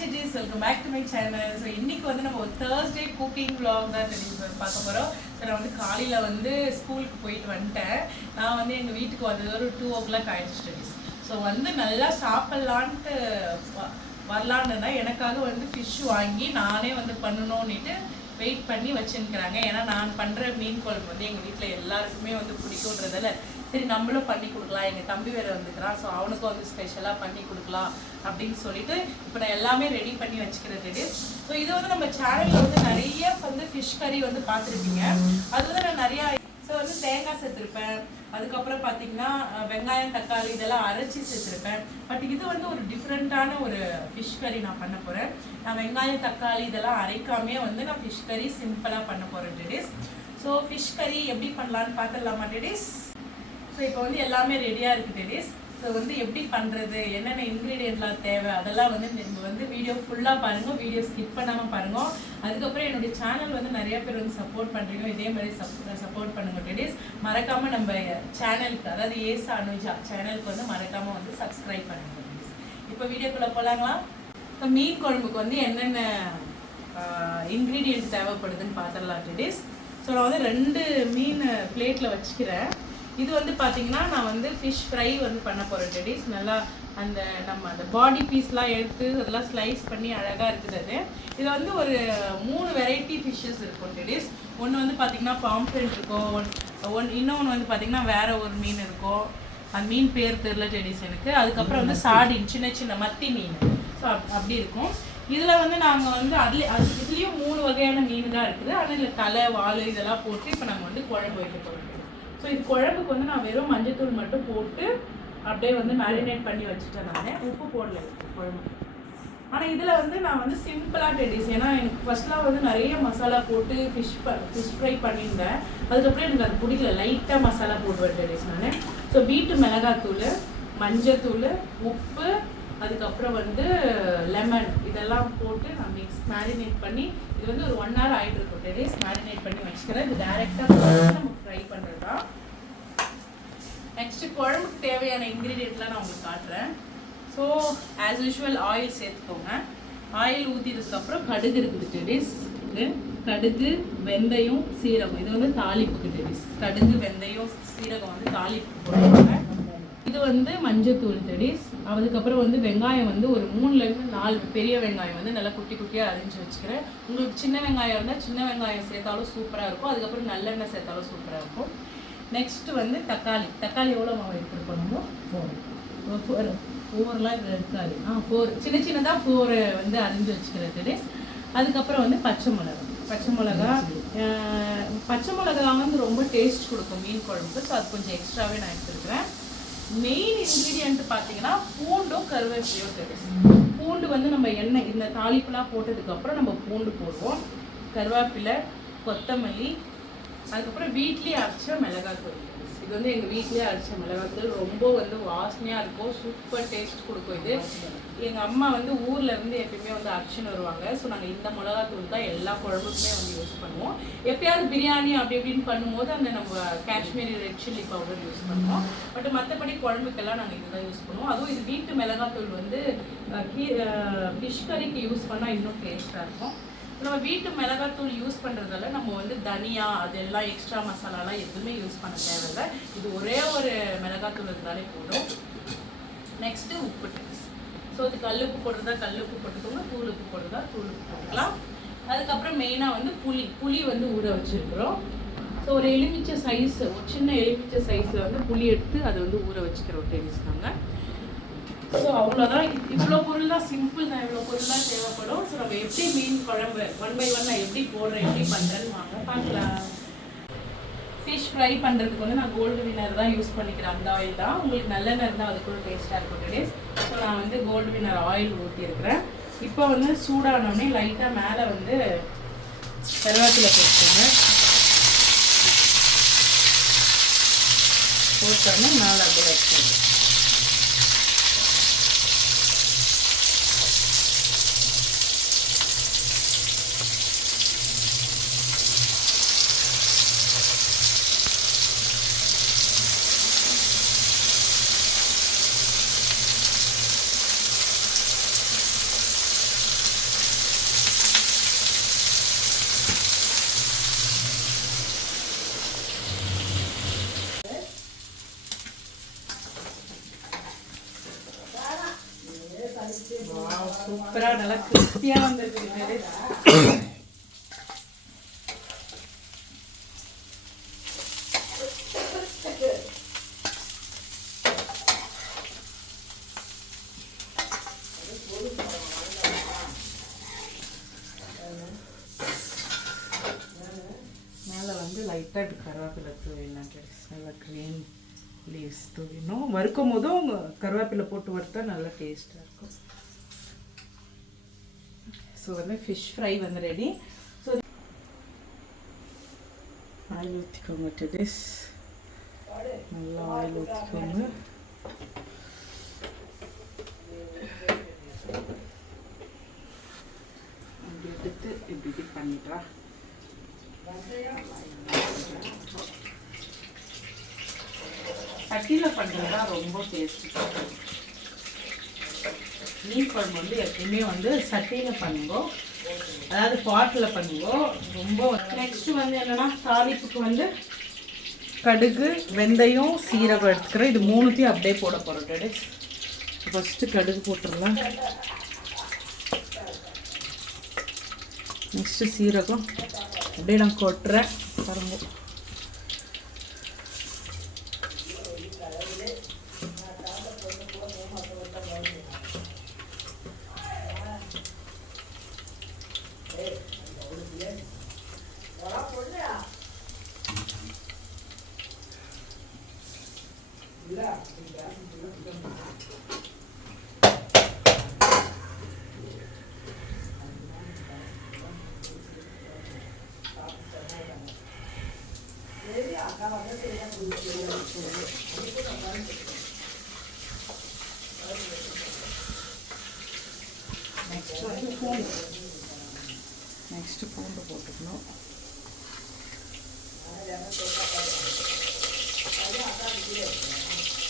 chitties, welcome back to my channel. So இன்னைக்கு வந்து நம்ம ஒரு Thursday cooking vlog தான் பார்க்க போறோம். So நான் வந்து காலையில வந்து ஸ்கூலுக்கு போயிட்டு வந்துட்டேன். நான் வந்து எங்க வீட்டுக்கு வந்தது ஒரு 2 o'clock ஆயிடுச்சு. ஸோ வந்து நல்லா சாப்பிட்லான்ட்டு வரலான்னு எனக்காக வந்து ஃபிஷ் வாங்கி நானே வந்து பண்ணணும்னுட்டு வெயிட் பண்ணி வச்சுருக்கிறாங்க. ஏன்னா நான் பண்ணுற மீன் குழம்பு வந்து எங்கள் வீட்டில் எல்லாருக்குமே வந்து பிடிக்குன்றதால சரி நம்மளும் பண்ணி கொடுக்கலாம். எங்கள் தம்பி வேறு வந்துக்கிறான், ஸோ அவனுக்கும் வந்து ஸ்பெஷலாக பண்ணி கொடுக்கலாம் அப்படின்னு சொல்லிட்டு இப்போ நான் எல்லாமே ரெடி பண்ணி வச்சுக்கிறது. ஸோ இது வந்து நம்ம சேனலில் வந்து நிறைய வந்து ஃபிஷ் கறி வந்து பார்த்துருப்பீங்க. அது வந்து நான் நிறையா ஸோ வந்து தேங்காய் சேர்த்துருப்பேன், அதுக்கப்புறம் பார்த்தீங்கன்னா வெங்காயம் தக்காளி இதெல்லாம் அரைச்சி சேர்த்துருப்பேன். பட் இது வந்து ஒரு டிஃப்ரெண்ட்டான ஒரு ஃபிஷ் கறி நான் பண்ண போகிறேன். நான் வெங்காயம் தக்காளி இதெல்லாம் அரைக்காமே வந்து நான் ஃபிஷ் கறி சிம்பிளாக பண்ண போகிறேன் டேடிஸ். ஸோ ஃபிஷ் கறி எப்படி பண்ணலான்னு பார்த்துடலாமா டேடிஸ்? ஸோ இப்போ வந்து எல்லாமே ரெடியாக இருக்குது டேடிஸ். ஸோ வந்து எப்படி பண்ணுறது, என்னென்ன இன்க்ரீடியன்ட்லாம் தேவை அதெல்லாம் வந்து நீங்கள் வந்து வீடியோ ஃபுல்லாக பாருங்கள், வீடியோ ஸ்கிப் பண்ணாமல் பாருங்கள். அதுக்கப்புறம் என்னுடைய சேனல் வந்து நிறைய பேர் வந்து சப்போர்ட் பண்ணுறீங்க, இதே மாதிரி சப்போர்ட் பண்ணுங்கள் டேடிஸ். மறக்காமல் நம்ம சேனலுக்கு, அதாவது ஏசா அனுஜா சேனலுக்கு வந்து மறக்காமல் வந்து சப்ஸ்கிரைப் பண்ணுங்கள் டேடிஸ். இப்போ வீடியோக்குள்ளே போகலாங்களா? இப்போ மீன் குழம்புக்கு வந்து என்னென்ன இன்க்ரீடியன்ட் தேவைப்படுதுன்னு பார்த்துடலாம் டேடிஸ். ஸோ நான் வந்து 2 மீன் பிளேட்டில் வச்சுக்கிறேன். இது வந்து பார்த்தீங்கன்னா நான் வந்து ஃபிஷ் ஃப்ரை வந்து பண்ண போகிறேன் டேடிஸ். நல்லா நம்ம அந்த பாடி பீஸ்லாம் எடுத்து அதெல்லாம் ஸ்லைஸ் பண்ணி அழகாக இருக்குது. அது இதில் வந்து ஒரு 3 வெரைட்டி ஃபிஷ்ஷஸ் இருக்கும் டேடிஸ். ஒன்று வந்து பார்த்திங்கன்னா பாம்ஃப்ரெட் இருக்கும், இன்னொன்று வந்து பார்த்திங்கன்னா வேறு ஒரு மீன் இருக்கும், அந்த மீன் பேர் தெரில டேடிஸ் எனக்கு. அதுக்கப்புறம் வந்து சார்டின், சின்ன சின்ன மத்தி மீன். ஸோ அப்படி இருக்கும். இதில் வந்து நாங்கள் வந்து இதுலேயும் 3 வகையான மீன் தான் இருக்குது. ஆனால் இதில் தலை வால் இதெல்லாம் போட்டு இப்போ நாங்கள் வந்து குழம்பு வைக்க போகிறோம். ஸோ இது குழம்புக்கு வந்து நான் வெறும் மஞ்சத்தூள் மட்டும் போட்டு அப்படியே வந்து மேரினேட் பண்ணி வச்சுட்டேன். நான் உப்பு போடல குழம்பு. ஆனால் இதில் வந்து நான் வந்து சிம்பிளாக டேடிஸ், ஏன்னா எனக்கு ஃபர்ஸ்ட்லாம் வந்து நிறைய மசாலா போட்டு ஃபிஷ் ஃப்ரை பண்ணியிருந்தேன். அதுக்கப்புறம் எனக்கு அது பிடிக்கல, லைட்டாக மசாலா போடுவேன் டேடிஸ் நான். ஸோ வீட்டு மிளகாத்தூள், மஞ்சத்தூள், உப்பு, அதுக்கப்புறம் வந்து லெமன் இதெல்லாம் போட்டு நான் மேரினேட் பண்ணி இது வந்து ஒரு 1 hour ஆகிட்டு இருக்கும் டேடிஸ். மேரினேட் பண்ணி வச்சுக்கிறேன். இது டேரெக்டாக நம்ம ஃப்ரை பண்ணுறது தான். நெக்ஸ்ட்டு குழம்புக்கு தேவையான இன்க்ரீடியன்ட்லாம் நான் உங்களுக்கு காட்டுறேன். ஸோ ஆஸ் யூஷுவல் ஆயில் சேர்த்துக்கோங்க. ஆயில் ஊற்றினதுக்கப்புறம் கடுகு இருக்குது டேடிஸ். கடுகு, வெந்தயம், சீரகம், இது வந்து தாளிப்புக்கு டேடிஸ். கடுகு, வெந்தயம், சீரகம் வந்து தாளிப்புக்கு போடுவாங்க. இது வந்து மஞ்சத்தூள் டேடிஸ். அதுக்கப்புறம் வந்து வெங்காயம் வந்து ஒரு 3லேருந்து 4 பெரிய வெங்காயம் வந்து நல்லா குட்டி குட்டியாக அரிஞ்சு வச்சுக்கிறேன். உங்களுக்கு சின்ன வெங்காயம் இருந்தால் சின்ன வெங்காயம் சேர்த்தாலும் சூப்பராக இருக்கும். அதுக்கப்புறம் நல்லெண்ணெய் சேர்த்தாலும் சூப்பராக இருக்கும். நெக்ஸ்ட்டு வந்து தக்காளி எவ்வளோ மாவு எடுத்துருக்கணுமோ 4லாம் இது இருக்காது. 4 சின்ன சின்னதாக 4 வந்து அரிஞ்சு வச்சுக்கிறேன் டேடிஸ். அதுக்கப்புறம் வந்து பச்சை மிளகா வந்து ரொம்ப டேஸ்ட் கொடுக்கும் மீன் குழம்புக்கு. ஸோ அது கொஞ்சம் எக்ஸ்ட்ராவே நான் எடுத்துருக்கிறேன். மெயின் இன்க்ரீடியன்ட் பார்த்தீங்கன்னா பூண்டும் கருவேப்பிலையும் டேடிஸ். பூண்டு வந்து நம்ம எண்ணெய் இந்த தாளிப்புலாம் போட்டதுக்கப்புறம் நம்ம பூண்டு போடுவோம், கருவேப்பிலை, கொத்தமல்லி, அதுக்கப்புறம் வீட்லேயே அரைச்ச மிளகாத்தூள். இது வந்து எங்கள் வீட்லேயே அரைச்ச மிளகாத்தூள் ரொம்ப வந்து வாசனையாக இருக்கும், சூப்பர் டேஸ்ட் கொடுக்கும். இது எங்கள் அம்மா வந்து ஊரில் இருந்து எப்பயுமே வந்து அரைச்சின்னு வருவாங்க. ஸோ நாங்கள் இந்த மிளகாத்தூள் தான் எல்லா குழம்புக்குமே வந்து யூஸ் பண்ணுவோம். எப்பயாவது பிரியாணி அப்படி இப்படின்னு பண்ணும்போது அந்த நம்ம Kashmiri red chilli powder use பண்ணுவோம். பட் மற்றபடி குழம்புக்கெல்லாம் நாங்கள் இதுதான் யூஸ் பண்ணுவோம். அதுவும் இது வீட்டு மிளகாத்தூள் வந்து ஃபிஷ் கறிக்கு யூஸ் பண்ணால் இன்னும் டேஸ்ட்டாக இருக்கும். நம்ம வீட்டு மிளகாத்தூள் யூஸ் பண்ணுறதால நம்ம வந்து தனியா அதெல்லாம் எக்ஸ்ட்ரா மசாலாலாம் எதுவுமே யூஸ் பண்ண தேவையில்லை. இது ஒரே ஒரு மிளகாத்தூள் இருந்தாலே போதும். நெக்ஸ்ட்டு உப்பு டேஸ்ட். ஸோ இது கல்லுப்பு போடுறதா கல்லுப்பு போட்டுக்கோங்க, தூளுப்பு போடுறதா தூளுப்பு போட்டுக்கலாம். அதுக்கப்புறம் மெயினாக வந்து புளி வந்து ஊற வச்சுருக்குறோம். ஸோ ஒரு எலுமிச்சை சைஸ், ஒரு சின்ன எலுமிச்சை சைஸில் வந்து புளி எடுத்து அதை வந்து ஊற வச்சுக்கிறோம் டேஸ்ட்டாங்க. ஸோ அவ்வளோதான். இவ்வளோ பொருள் தான், சிம்பிள் தான், இவ்வளோ பொருள் தான் தேவைப்படும். ஸோ நம்ம எப்படி மீன் குழம்பு 1 by 1 நான் எப்படி போடுறேன், எப்படி பண்ணுறேன்னு வாங்க பார்க்கலாம். ஃபிஷ் ஃப்ரை பண்ணுறதுக்கு வந்து நான் கோல்டு வினர் தான் யூஸ் பண்ணிக்கிறேன். அந்த ஆயில் தான். உங்களுக்கு நல்லெண்ணெய் இருந்தால் அது கூட டேஸ்ட்டாக இருக்கும் டேடிஸ். ஸோ நான் வந்து கோல்டு வினர் ஆயில் ஊற்றிருக்கிறேன். இப்போ வந்து சூடானோடனே லைட்டாக மேலே வந்து கருவேப்பிலை போட்டுக்கோங்க. போட்டோன்னே மேலே அப்படியே வச்சுக்கோங்க. சூப்பரா நல்லா கிறிஸ்பியா வந்திருக்கு. மேலே வந்து லைட்டாக இப்படி கருவேப்பிலை தூவிடலாம். நல்லா க்ரீன் லீவ்ஸ் தூவிடணும். வறுக்கும் போதும் கருவேப்பிலை போட்டு வறுத்தா நல்லா டேஸ்ட்டாக இருக்கும். ஸோ வந்து ஃபிஷ் ஃப்ரை வந்து ரெடி. ஸோ ஆயில் ஊற்றிக்கோங்க. டெடிஸ் நல்லா ஆயில் ஊற்றிக்கோங்க. அப்படி எடுத்து இப்படி பண்ணிட்டா சட்டியில் பண்ணுறது தான் ரொம்ப டேஸ்ட். மீன் குழம்பு வந்து எப்பயுமே வந்து சட்டியில் பண்ணுங்க, அதாவது பாட்டில் பண்ணுங்க ரொம்ப. நெக்ஸ்ட்டு வந்து என்னென்னா தாளிப்புக்கு வந்து கடுகு, வெந்தயம், சீரகம் எடுத்துக்கிறேன். இது மூணுத்தையும் அப்படியே போட போகிறோம். ஃபஸ்ட்டு கடுகு போட்டுடலாம். நெக்ஸ்ட்டு சீரகம் அப்படியே நான் கொட்டுறேன் பாருங்க. நெக்ஸ்ட்டு பூண்டு போட்டுக்கணும்.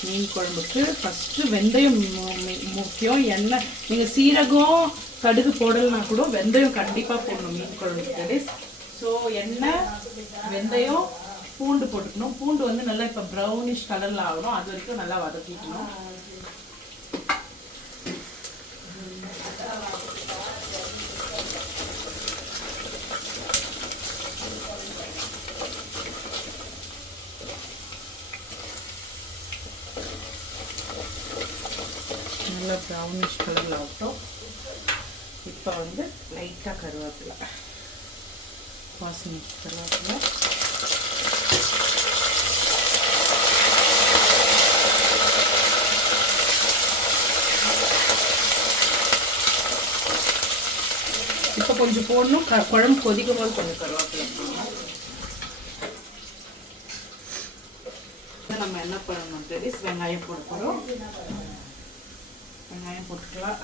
மீன் குழம்புக்கு ஃபஸ்ட்டு வெந்தயம் முக்கியம். எண்ணெய் நீங்கள் சீரகம் கடுகு போடலைன்னா கூட வெந்தயம் கண்டிப்பாக போடணும் மீன் குழம்புக்கு. ஸோ எண்ணெய், வெந்தயம், பூண்டு போட்டுக்கணும். பூண்டு வந்து நல்லா இப்போ ப்ரௌனிஷ் கலரில் ஆகணும், அது வரைக்கும் நல்லா வதக்கிக்கணும். நல்லா ப்ரௌனிஷ் கலரில் ஆகட்டும். இப்போ வந்து லைட்டாக கருவேப்பிலை, வாசனை கருவேப்பிலை. இப்போ கொஞ்சம் போடணும், குழம்பு கொதிக்கும் போது கொஞ்சம் கருவேப்பிலை போடணும். நம்ம என்ன பண்ணணும் தெரியும், வெங்காயம் போட போகிறோம். வெங்காயம் போட்டுக்கலாம்.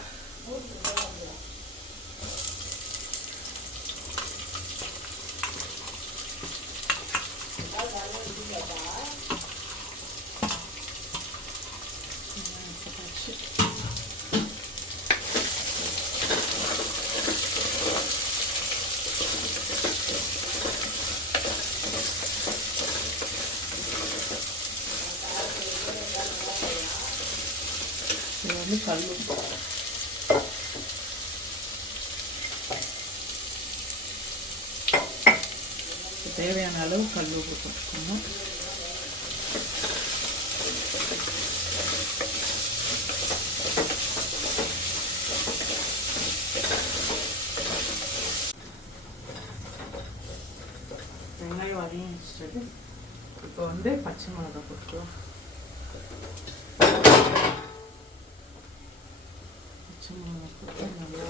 இது வந்து கல்லுப்பு, தேவையான அளவு கல்லுப்பு போட்டுக்கணும். வெங்காயம் அதையும் வச்சுட்டு இப்போ வந்து பச்சை மிளகாய் போட்டுக்கலாம். பச்சை மிளகாய் போட்டு நல்லா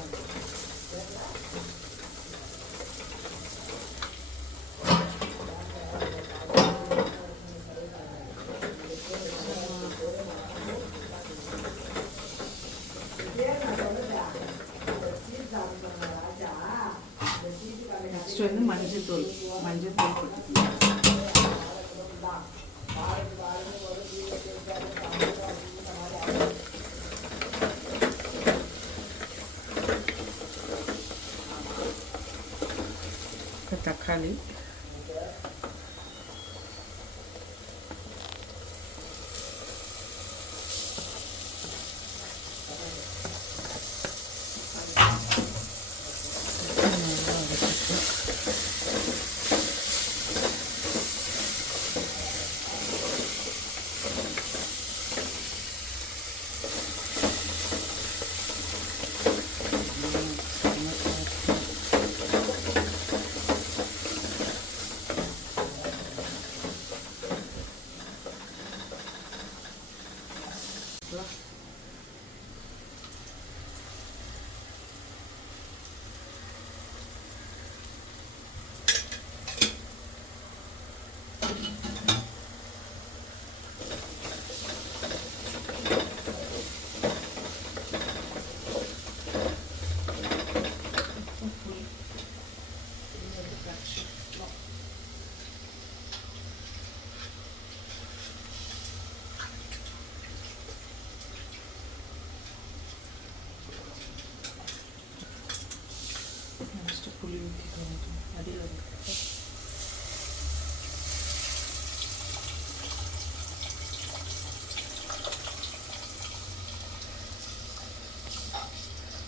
நெக்ஸ்ட் வந்து மஞ்சள் தூள் போட்டுக்கலாம். தக்காளி,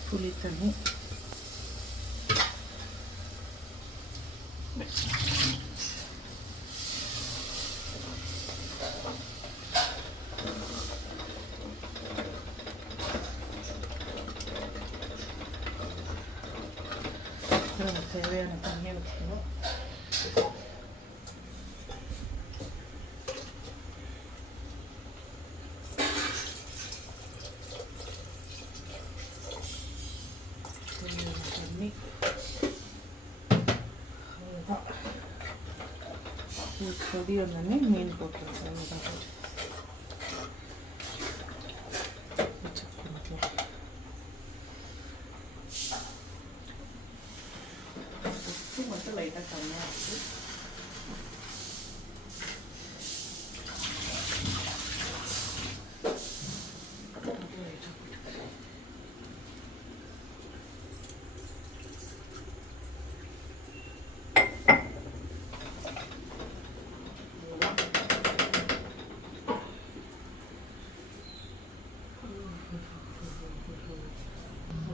புளி தண்ணி, தேவையான தண்ணியை ஊற்றிக்கணும். தண்ணி கொதி வந்தோடனே மீன் போட்டுருவோம். உப்பு மட்டும் லைட்டாக கம்மியாக இருக்குது.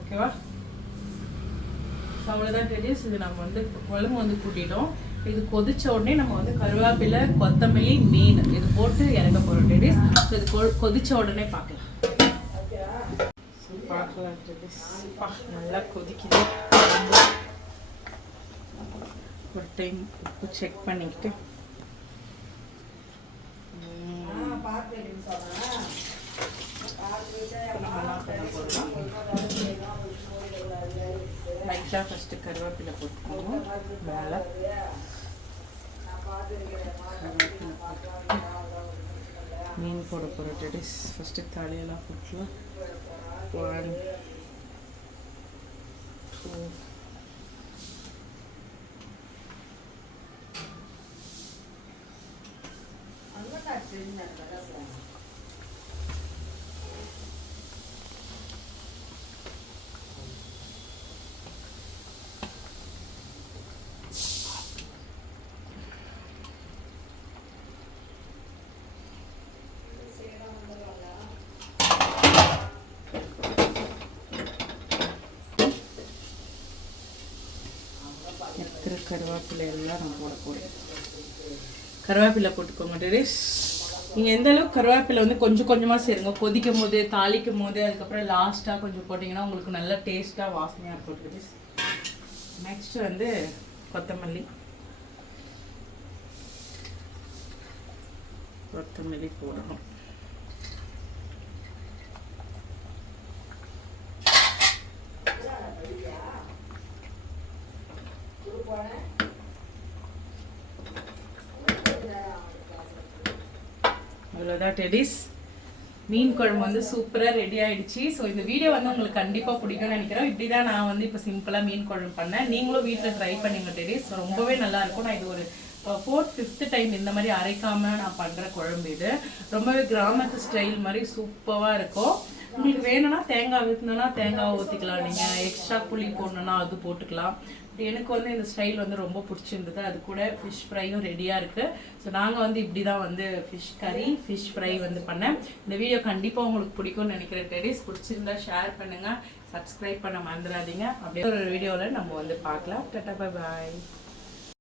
ஓகேவா? அவ்வளோதான் டெடிஸ். இது நம்ம வந்து குழம்பு வந்து கூட்டிட்டோம். இது கொதிச்ச உடனே நம்ம வந்து கருவேப்பிலை, கொத்தமல்லி, மீன் இது போட்டு இறக்க போகிறோம் டெடிஸ். ஸோ இது கொதிச்ச உடனே பார்க்கலாம். பார்க்கலாம் டெடிஸ். நல்லா கொதிக்குது. ஒரு டைம் உப்பு செக் பண்ணிக்கிட்டு லைட்டாக ஃபஸ்ட்டு கருவேப்பிலை போட்டுக்கணும். மேலே மீன் போட போகிற டெடிஸ். ஃபஸ்ட்டு தலையெல்லாம் போட்டுலாம். 1 2 கருவேப்பிலை எல்லாம் நான் போட போகிறேன். கருவேப்பிலை போட்டுக்கோங்க டெரிஸ். நீங்கள் எந்த அளவுக்கு கருவேப்பிலை வந்து கொஞ்சம் கொஞ்சமாக சேருங்க. கொதிக்கும் போது, தாளிக்கும் போது, அதுக்கப்புறம் லாஸ்ட்டாக கொஞ்சம் போட்டிங்கன்னா உங்களுக்கு நல்ல டேஸ்ட்டாக வாசனையாக இருக்கும் டெரிஸ். நெக்ஸ்ட் வந்து கொத்தமல்லி போடணும். அவ்வளோதான் டெடிஸ். மீன் குழம்பு வந்து சூப்பராக ரெடி ஆகிடுச்சு. ஸோ இந்த வீடியோ வந்து உங்களுக்கு கண்டிப்பாக பிடிக்கும்னு நினைக்கிறேன். இப்படி தான் நான் வந்து இப்போ சிம்பிளாக மீன் குழம்பு பண்ணேன். நீங்களும் வீட்டில் ட்ரை பண்ணிங்க டெடிஸ். ரொம்பவே நல்லாயிருக்கும். நான் இது ஒரு 4th 5th டைம் இந்த மாதிரி அரைக்காமல் நான் பண்ணுற குழம்பு. இது ரொம்பவே கிராமத்து ஸ்டைல் மாதிரி சூப்பராக இருக்கும். உங்களுக்கு வேணும்னா தேங்காய் ஊற்றினா தேங்காவை ஊற்றிக்கலாம். நீங்கள் எக்ஸ்ட்ரா புளி போடணுன்னா அது போட்டுக்கலாம். எனக்கு வந்து இந்த ஸ்டைல் வந்து ரொம்ப பிடிச்சிருந்தது. அது கூட ஃபிஷ் ஃப்ரையும் ரெடியாக இருக்குது. ஸோ நாங்கள் வந்து இப்படி தான் வந்து ஃபிஷ் கறி, ஃபிஷ் ஃப்ரை வந்து பண்ணேன். இந்த வீடியோ கண்டிப்பாக உங்களுக்கு பிடிக்கும்னு நினைக்கிறேன் டெடிஸ். பிடிச்சிருந்தா ஷேர் பண்ணுங்கள், சப்ஸ்கிரைப் பண்ண மறந்துடாதீங்க. அப்படியே ஒரு வீடியோவில் நம்ம வந்து பார்க்கலாம். Tata, bye bye.